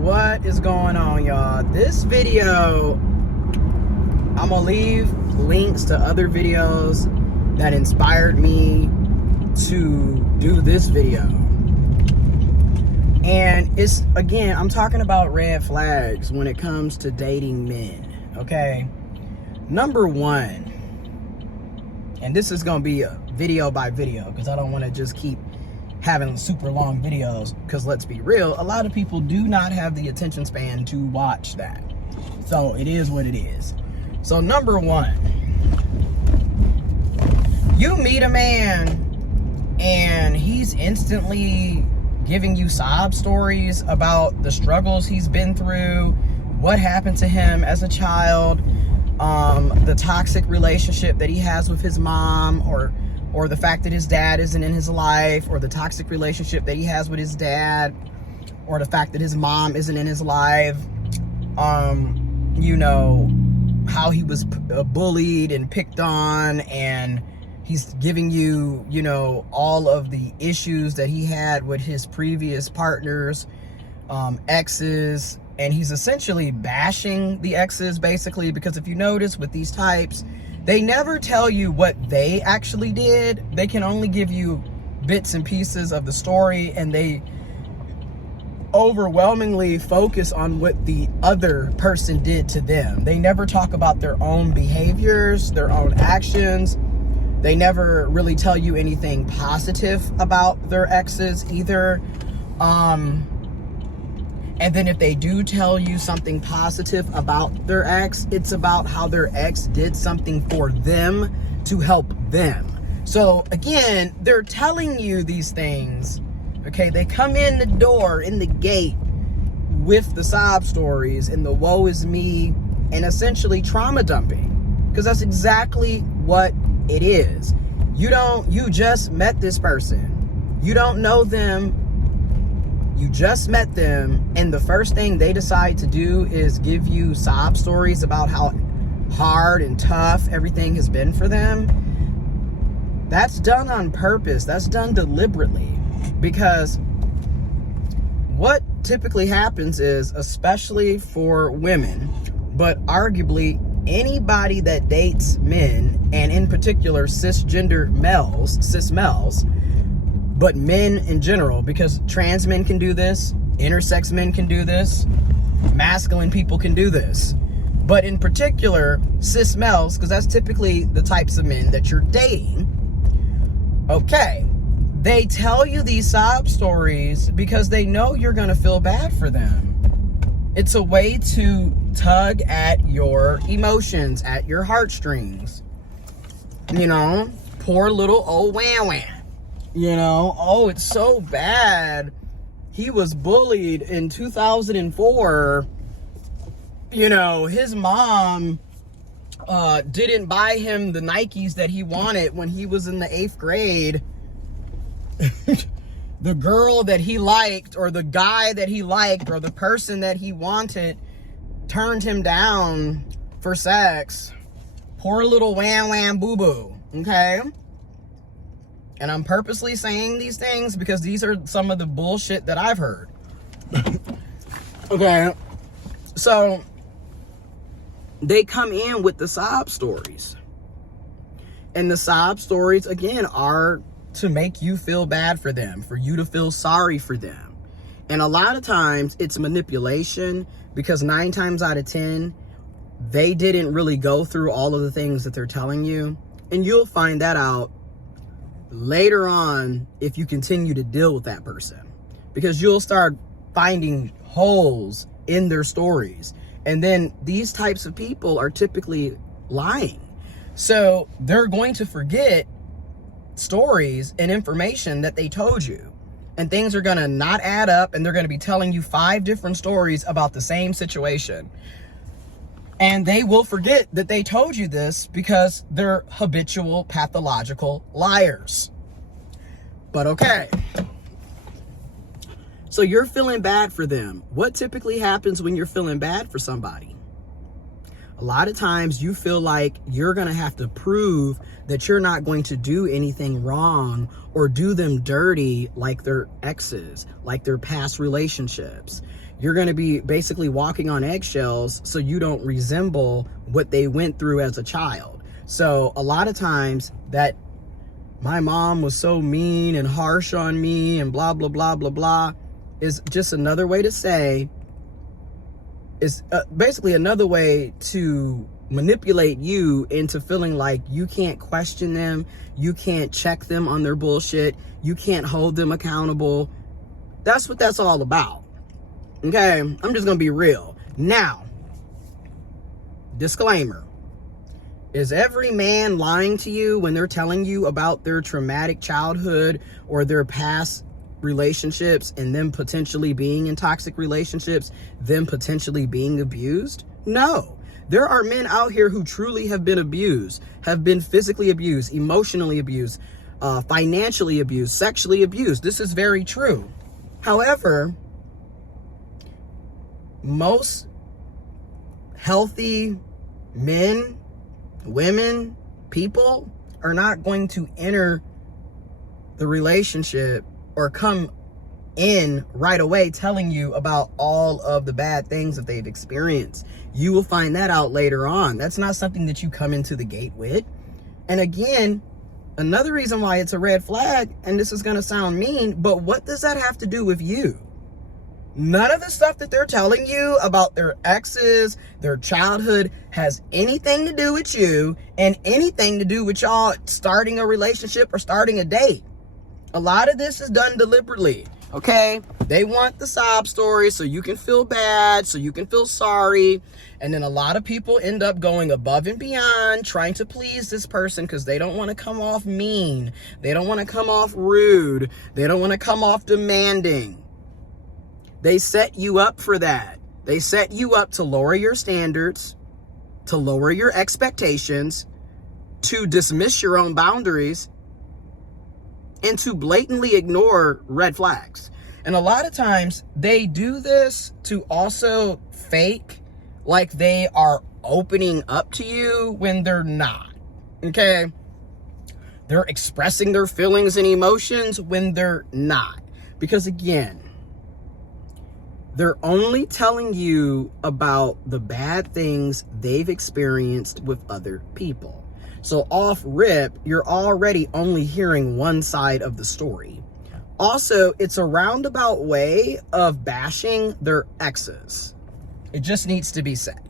What is going on, y'all? This video, I'm gonna leave links to other videos that inspired me to do this video. And it's, again, I'm talking about red flags when it comes to dating men, okay? Number one, and this is gonna be a video by video because I don't want to just keep having super long videos, because let's be real, a lot of people do not have the attention span to watch that. So it is what it is. So number one, you meet a man and he's instantly giving you sob stories about the struggles he's been through, what happened to him as a child, the toxic relationship that he has with his mom, or the fact that his dad isn't in his life, or the toxic relationship that he has with his dad, or the fact that his mom isn't in his life, you know, how he was bullied and picked on, and he's giving you, you know, all of the issues that he had with his previous partners, exes, and he's essentially bashing the exes, basically, because if you notice with these types, they never tell you what they actually did. They can only give you bits and pieces of the story, and they overwhelmingly focus on what the other person did to them. They never talk about their own behaviors, their own actions. They never really tell you anything positive about their exes either. And then if they do tell you something positive about their ex, it's about how their ex did something for them to help them. So again, they're telling you these things, okay? They come in the door, in the gate, with the sob stories and the woe is me, and essentially trauma dumping, because that's exactly what it is. You just met this person. You don't know them. You just met them, and the first thing they decide to do is give you sob stories about how hard and tough everything has been for them. That's done on purpose. That's done deliberately, because what typically happens is, especially for women, but arguably anybody that dates men, and in particular cisgender males, cis males, but men in general, because trans men can do this, intersex men can do this, masculine people can do this. But in particular, cis males, because that's typically the types of men that you're dating, okay, they tell you these sob stories because they know you're gonna feel bad for them. It's a way to tug at your emotions, at your heartstrings. You know, poor little old wham. You know, oh, it's so bad. He was bullied in 2004. You know, his mom didn't buy him the Nikes that he wanted when he was in the 8th grade. The girl that he liked, or the guy that he liked, or the person that he wanted turned him down for sex. Poor little wham boo-boo, okay? And I'm purposely saying these things because these are some of the bullshit that I've heard. Okay, so they come in with the sob stories. And the sob stories, again, are to make you feel bad for them, for you to feel sorry for them. And a lot of times it's manipulation, because 9 times out of 10, they didn't really go through all of the things that they're telling you. And you'll find that out later on if you continue to deal with that person, because you'll start finding holes in their stories. And then these types of people are typically lying. So they're going to forget stories and information that they told you. And things are going to not add up, and they're going to be telling you 5 different stories about the same situation. And they will forget that they told you this because they're habitual, pathological liars. But okay. So you're feeling bad for them. What typically happens when you're feeling bad for somebody? A lot of times you feel like you're going to have to prove that you're not going to do anything wrong or do them dirty like their exes, like their past relationships. You're going to be basically walking on eggshells so you don't resemble what they went through as a child. So a lot of times that my mom was so mean and harsh on me and blah, blah, blah, blah, blah is just another way to say, is basically another way to manipulate you into feeling like you can't question them, you can't check them on their bullshit, you can't hold them accountable. That's what that's all about. Okay, I'm just gonna be real. Now, disclaimer. Is every man lying to you when they're telling you about their traumatic childhood or their past relationships and them potentially being in toxic relationships, them potentially being abused? No. There are men out here who truly have been abused, have been physically abused, emotionally abused, financially abused, sexually abused. This is very true. However, most healthy men, women, people are not going to enter the relationship or come in right away telling you about all of the bad things that they've experienced. You will find that out later on. That's not something that you come into the gate with. And again, another reason why it's a red flag, and this is going to sound mean, but what does that have to do with you? None of the stuff that they're telling you about their exes, their childhood, has anything to do with you and anything to do with y'all starting a relationship or starting a date. A lot of this is done deliberately, okay? They want the sob story so you can feel bad, so you can feel sorry. And then a lot of people end up going above and beyond trying to please this person because they don't want to come off mean. They don't want to come off rude. They don't want to come off demanding. They set you up for that. They set you up to lower your standards, to lower your expectations, to dismiss your own boundaries, and to blatantly ignore red flags. And a lot of times they do this to also fake like they are opening up to you when they're not, okay? They're expressing their feelings and emotions when they're not. Because again, they're only telling you about the bad things they've experienced with other people. So off rip, you're already only hearing one side of the story. Also, it's a roundabout way of bashing their exes. It just needs to be said.